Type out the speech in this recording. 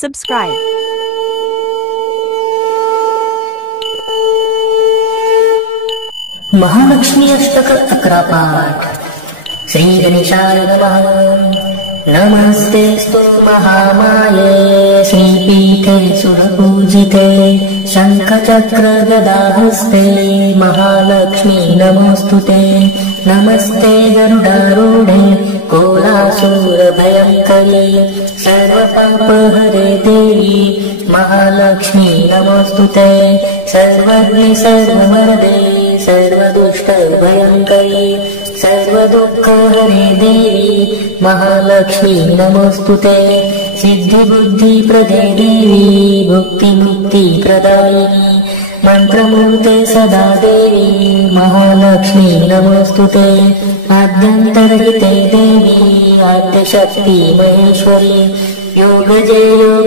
Subscribe. Mahalakshmi अष्टक 11 पाठ। श्री गणेशाय नमः। नमस्तेस्तु महामाये श्रीपीठे सुरपूजिते शंखचक्र गदाहस्ते महालक्ष्मी नमोस्तुते। नमस्ते गरुडारूढे कोलासुरभयङ्करी सर्वपापहरे देवी महालक्ष्मी नमोस्तुते। सर्वज्ञे सर्ववरदे सर्वदुष्टभयङ्करी सर्वदुःखहरे देवी महालक्ष्मी नमोस्तुते। सिद्धिबुद्धिप्रदे देवी भुक्तिमुक्तिप्रदायिनी मन्त्रमूर्ते सदा देवी महालक्ष्मी नमोस्तुते। आद्यन्तरहिते देवी आद्यशक्ति महेश्वरी योगजय योग